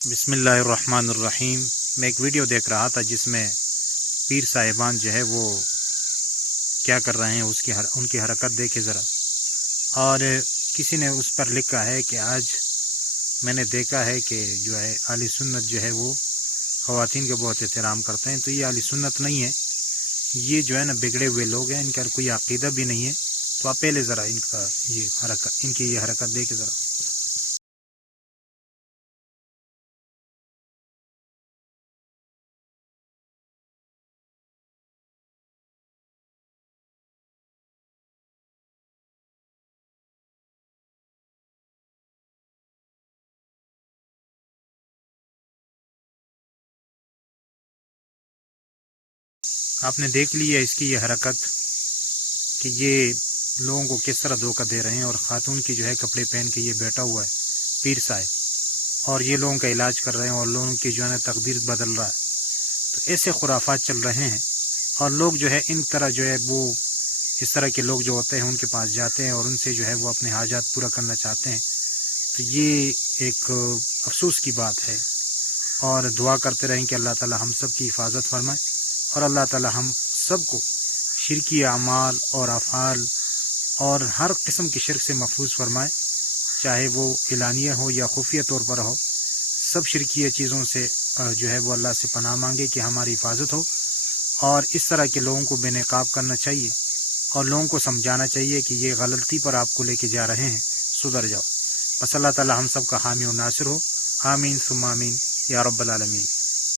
बिस्मिल्लाहिर्रहमानिर्रहीम। मैं एक वीडियो देख रहा था जिसमें पीर साहिबान जो है वो क्या कर रहे हैं उनकी हरकत देखे ज़रा। और किसी ने उस पर लिखा है कि आज मैंने देखा है कि जो है अहले सुन्नत जो है वो ख़वातीन का बहुत एहतराम करते हैं। तो ये अहले सुन्नत नहीं है, ये जो है ना बिगड़े हुए लोग हैं, इनका कोई अक़ीदा भी नहीं है। तो आप पहले ज़रा इनकी ये हरकत देखे ज़रा। आपने देख लिया इसकी ये हरकत कि ये लोगों को किस तरह धोखा दे रहे हैं। और ख़ातून की जो है कपड़े पहन के ये बैठा हुआ है पीर साहब, और ये लोगों का इलाज कर रहे हैं और लोगों की जो है ना तकदीर बदल रहा है। तो ऐसे खुराफात चल रहे हैं और लोग जो है इन तरह जो है वो इस तरह के लोग जो होते हैं उनके पास जाते हैं और उनसे जो है वो अपने हाजात पूरा करना चाहते हैं। तो ये एक अफसोस की बात है और दुआ करते रहें कि अल्लाह ताला हम सब की हिफाजत फरमाए और अल्लाह ताला हम सब को शिरकी अमाल और अफ़ाल और हर किस्म की शिरक से महफूज फरमाए, चाहे वो एलानिया हो या खुफिया तौर पर हो। सब शिरकी चीज़ों से जो है वो अल्लाह से पनाह मांगे कि हमारी हिफाजत हो। और इस तरह के लोगों को बेनकाब करना चाहिए और लोगों को समझाना चाहिए कि ये गलती पर आपको लेके जा रहे हैं, सुधर जाओ। बस अल्लाह ताला हम सब का हामी और नासिर हो। आमीन सुम्मा आमीन या रब्बल आलमीन।